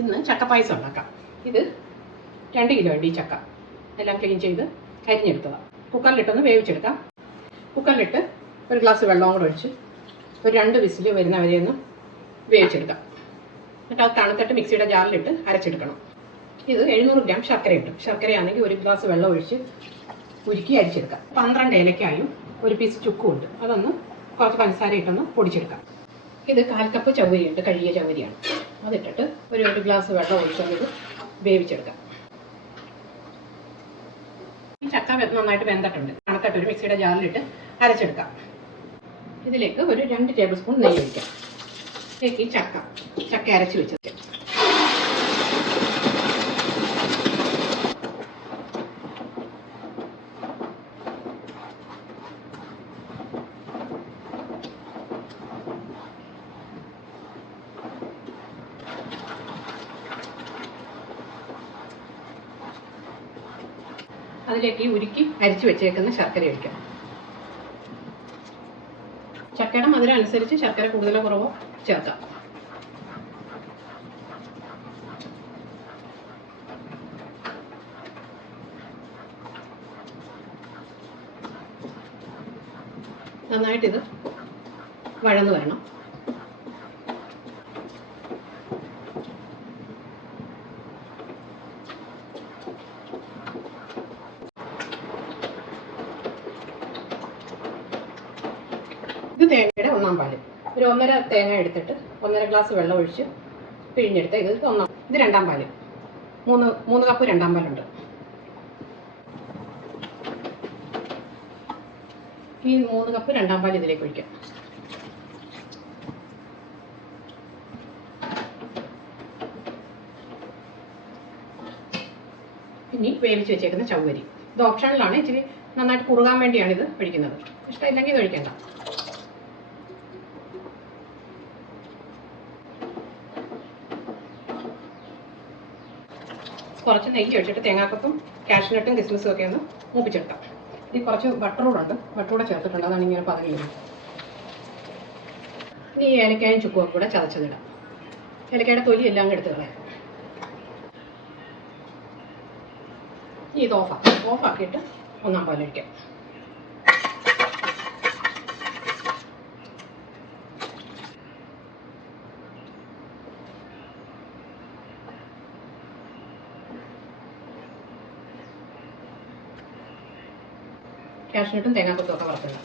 ഇന്ന് ചക്കപ്പായസം ഉണ്ടാക്കാം. ഇത് 2 കിലോ ഉണ്ട് ഈ ചക്ക. എല്ലാം ക്ലീൻ ചെയ്ത് അരിഞ്ഞെടുത്തതാണ്. കുക്കറിലിട്ടൊന്ന് വേവിച്ചെടുക്കാം. കുക്കറിലിട്ട് ഒരു ഗ്ലാസ് വെള്ളവും കൂടെ ഒഴിച്ച് ഒരു 2 വിസിൽ വരുന്നവരെയൊന്ന് വേവിച്ചെടുക്കാം. എന്നിട്ട് അത് തണുത്തിട്ട് മിക്സിയുടെ ജാറിലിട്ട് അരച്ചെടുക്കണം. ഇത് 700 ഗ്രാം ശർക്കരയുണ്ട്. ശർക്കരയാണെങ്കിൽ 1 ഗ്ലാസ് വെള്ളം ഒഴിച്ച് ഉരുക്കി അരിച്ചെടുക്കാം. 12 ഏലക്കായും ഒരു പീസ് ചുക്കും ഉണ്ട്. അതൊന്ന് കുറച്ച് പഞ്ചസാര ഇട്ടൊന്ന് പൊടിച്ചെടുക്കാം. ഇത് 1/4 കപ്പ് ചവ്വരിയുണ്ട്, കഴുകിയ ചവ്വരിയാണ്. അതിട്ടിട്ട് ഒരു ഗ്ലാസ് വെള്ളം ഒഴിച്ചത് വേവിച്ചെടുക്കാം. ഈ ചക്ക നന്നായിട്ട് വെന്തിട്ടുണ്ട്. തണുത്തിട്ട് ഒരു മിക്സിയുടെ ജാറിലിട്ട് അരച്ചെടുക്കാം. ഇതിലേക്ക് ഒരു 2 ടേബിൾ സ്പൂൺ നെയ്യ് ഒഴിക്കാം. ഇതിലേക്ക് ഈ ചക്ക അരച്ച് വെച്ചത് അതിലേക്ക് ഉരുക്കി അരിച്ചു വെച്ചേക്കുന്ന ശർക്കര ഒഴിക്കാം. ചക്കയുടെ മധുരം അനുസരിച്ച് ശർക്കര കൂടുതലോ കുറവോ ചേർക്കാം. നന്നായിട്ടിത് വഴന്നു വരണം. ഇത് തേങ്ങയുടെ 1/4 പാല്. ഒരു 1.5 തേങ്ങ എടുത്തിട്ട് 1.5 ഗ്ലാസ് വെള്ളം ഒഴിച്ച് പിഴിഞ്ഞെടുത്ത് ഇത് 2/2 പാല്. 3 കപ്പ് 2/2 പാലുണ്ട്. ഈ 3 കപ്പ് 2/2 പാൽ ഇതിലേക്ക് ഒഴിക്കാം. ഇനി വേവിച്ച് വെച്ചേക്കുന്ന ചവ്വരി. ഇത് ഓപ്ഷണലാണ്. ഇച്ചിരി നന്നായിട്ട് കുറുകാൻ വേണ്ടിയാണ് ഇത് ഒഴിക്കുന്നത്. ഇഷ്ടമില്ലെങ്കിൽ ഇത് ഒഴിക്കേണ്ട. കുറച്ച് നെയ്യ് ഒഴിച്ചിട്ട് തേങ്ങാക്കൊത്തും കാഷ്നട്ടും കിസ്മിസും ഒക്കെ ഒന്ന് മൂപ്പിച്ചെടുക്കാം. ഇനി കുറച്ച് ബട്ടറൂടുണ്ട്. ബട്ടറൂടെ ചേർത്തിട്ടുണ്ട്. അതാണ് ഇങ്ങനെ പതഞ്ഞിരുന്നത്. ഇനി ഈ ഏലക്കായും ചുക്കും കൂടെ ചതച്ചതിടാം. ഏലക്കായുടെ തൊലി എല്ലാം എടുത്ത് കളയാം. ഇനി ഇത് ഓഫാക്കിയിട്ട് 1/4 പാൽ ഒഴിക്കാം. കാഷ്നട്ടും തേങ്ങാക്കൊത്തും ഒക്കെ വറുത്തിടാം.